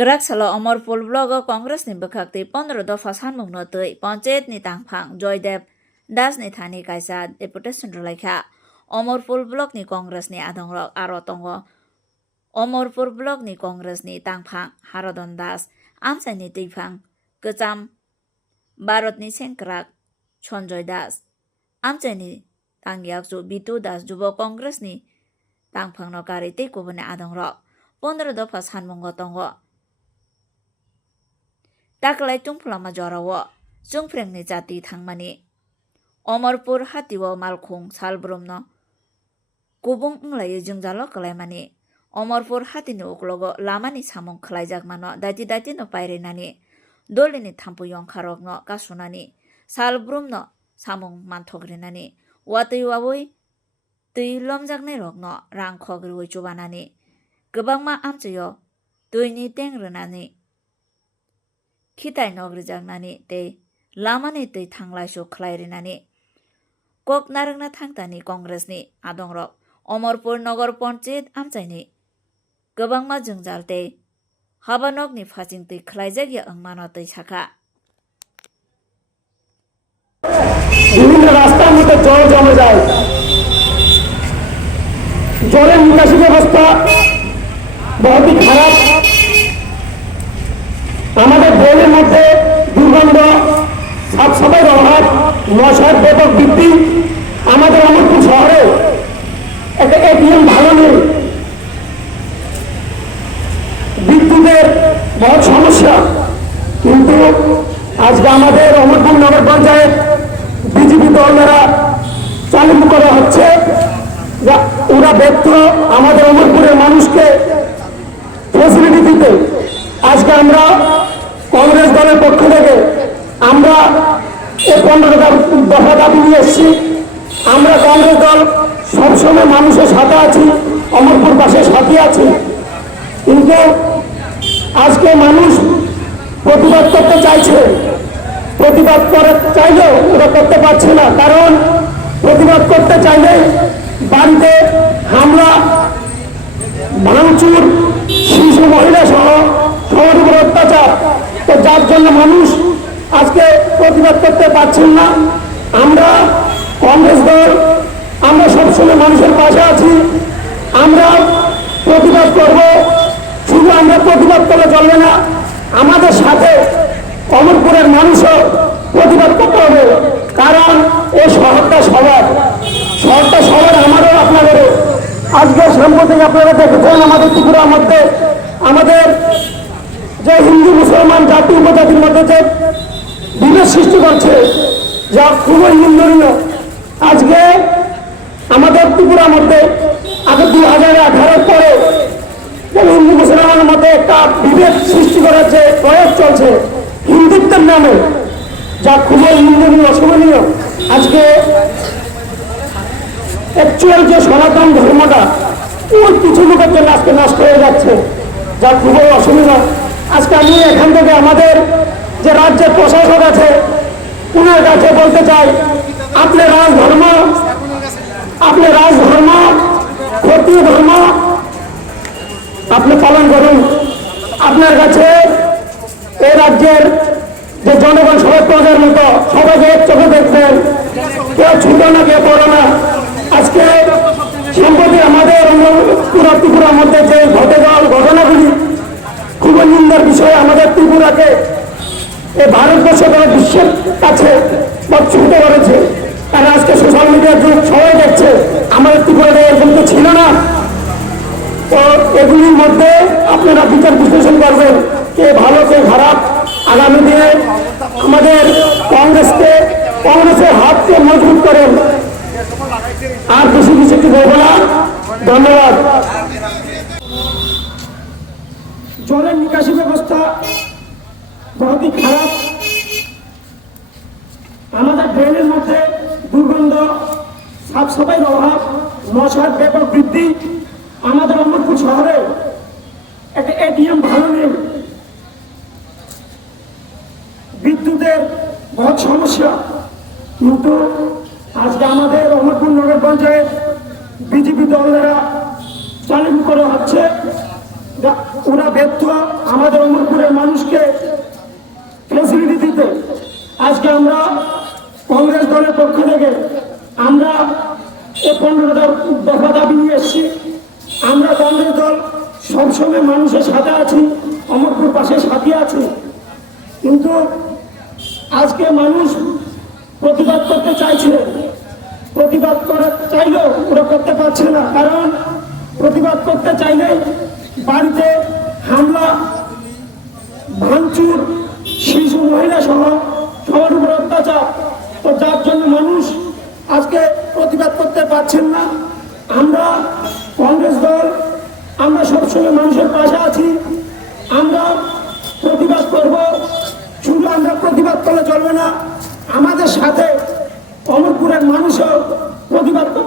Gerak salo Omorpur blogo Kongres ni bekakti 15 dofha sanmung no tui Panchayat ni tangphang Joydev Das ni thani kaisa deputation rolaikha Omorpur blok ni Kongres ni adongrok aro tongo Omorpur blok ni Kongres ni tangphang Harodon Das amsai ni teiphang Kecham Bharat ni Sengkrak Sonjoy Das amsai ni tangyakju Bitu Das Jubo Kongres ni tangphang no kari tei kubuni adongrok 15 dofha sanmung tongo Taklai tungpulama jorawo jungprengni jati thangmani Omorpur hatiwo malkhung salbrumno kubung unglai jungjalo kalaimani Omorpur hatini uklogo lamani samung khlaijakmano dati no pairinani dolini thampu yongkharokno kasunani salbrumno samung manthogrinani watui wabui tui lomjaknai rokno rangkhogri chubanani gobangma amchayo tuini tengrinani Khitai nogri jagnani tei lamani tei thanglaisu khlairinani kok narangna thangtani Kongresni adongrok Omorpur Nagar Panchayat amchaini gobangma jungjal tei habanokni phaching tei khlaijagya angmano tei sakha বিভিন্ন রাস্তার মধ্যে জল জমে যায় জলের নিকাশি ব্যবস্থা बहुत ही খারাপ আমাদের ড্রেনের মধ্যে দুর্গন্ধ সাফ সাফাইয়ের অভাব মশার ব্যাপক বৃদ্ধি আমাদের অমরপুর শহরে একটা এটিএম ভালো নেই বিদ্যুতের বহুত সমস্যা কিন্তু আজকে আমাদের অমরপুর নগর পঞ্চায়েত বিজেপি দল দ্বারা চালু করা হচ্ছে ওরা ব্যর্থ আমাদের অমরপুরের মানুষকে ফেসিলিটি দিতে আজকে আমরা কংগ্রেস দলের পক্ষ থেকে আমরা এই 15 দফা দাবি নিয়ে এসেছি আমরা কংগ্রেস দল সবসময় মানুষের সাথে আছি অমরপুর পাশে সাথে আছি কিন্তু আজকে মানুষ প্রতিবাদ করতে চাইছে প্রতিবাদ করে চাইলেও ওরা করতে পারছে না কারণ প্রতিবাদ করতে চাইলে বাড়িতে হামলা ভাঙচুর শিশু মহিলা সহ সবার উপর অত্যাচার তো যার জন্য মানুষ আজকে প্রতিবাদ করতে পারছেন না আমরা কংগ্রেস দল আমরা সবসময় মানুষের পাশে আছি আমরা প্রতিবাদ করব শুধু আমরা প্রতিবাদ করলে চলবে না আমাদের সাথে অমরপুরের মানুষও প্রতিবাদ করতে হবে কারণ এই শহরটা সবার আমারও আপনাদেরও আজকে সাম্প্রতিক আপনারা দেখেছেন আমাদের ত্রিপুরার মধ্যে আমাদের যে হিন্দু মুসলমান জাতি উপজাতির মধ্যে যে বিভেদ সৃষ্টি করছে যা খুবই নিন্দনীয় আজকে আমাদের ত্রিপুরার মধ্যে আগে 2018 পরে হিন্দু মুসলমানের মধ্যে একটা বিভেদ সৃষ্টি করার যে প্রয়াস চলছে হিন্দুত্বের নামে যা খুবই নিন্দনীয় অসহনীয় আজকে অ্যাকচুয়াল যে সনাতন ধর্মটা ওই কিছু লোকের জন্য আজকে নষ্ট হয়ে যাচ্ছে যা খুবই অসুবিধা আজকে আমি এখান থেকে আমাদের যে রাজ্যের প্রশাসক আছে ওনার কাছে বলতে চাই আপনি রাজধর্ম ক্ষত্রিয় ধর্ম আপনি পালন করুন আপনার কাছে এই রাজ্যের যে জনগণ সবাই প্রজার মতো সবাইকে এক চোখে দেখবেন কেউ ছোট না কেউ বড় না আজকে সম্প্রতি আমাদের পুরো ত্রিপুরার মধ্যে যে ঘটে যাওয়ার ঘটনাগুলি খুবই নিন্দার বিষয় আমাদের ত্রিপুরাকে এই ভারতবর্ষ তারা বিশ্বের কাছে ছুটে করেছে তারা আজকে সোশ্যাল মিডিয়ার যুগ সবাই দেখছে আমাদের ত্রিপুরাতে এরকম তো ছিল না তো এগুলির মধ্যে আপনারা বিচার বিশ্লেষণ করবেন কে ভালো কে খারাপ আগামী দিনে আমাদের কংগ্রেসের হাতকে মজবুত করেন আর বেশি কিছু বলবো না ধন্যবাদ জলের নিকাশি ব্যবস্থা बहुत ही খারাপ আমাদের ড্রেনের মধ্যে দুর্গন্ধ সাফ সাফাইয়ের অভাব মশার ব্যাপক বৃদ্ধি আমাদের অমরপুর শহরে একটা এটিএম ভালো নেই বিদ্যুতের বহুত সমস্যা কিন্তু আজকে আমাদের অমরপুর নগর পঞ্চায়েত বিজেপি দল দ্বারা চালু করা হচ্ছে ওরা ব্যর্থ আমাদের সবসময় মানুষের সাথে আছি, অমরপুর পাশে সাথী আছি। কিন্তু আজকে মানুষ প্রতিবাদ করতে চাইছে, প্রতিবাদ করা চাইলেও ওরা করতে পারছে না, কারণ প্রতিবাদ করতে চাইলেই বাড়িতে হামলা, ভাঙচুর, শিশু মহিলা সহ সবার উপর অত্যাচার। তো যার জন্য মানুষ আজকে প্রতিবাদ করতে পারছেন না। আমরা কংগ্রেস দল, আমরা সবসময় মানুষের পাশে আছি। আমরা প্রতিবাদ করব, শুধু আমরা প্রতিবাদ করলে চলবে না, আমাদের সাথে অমরপুরের মানুষও প্রতিবাদ করতে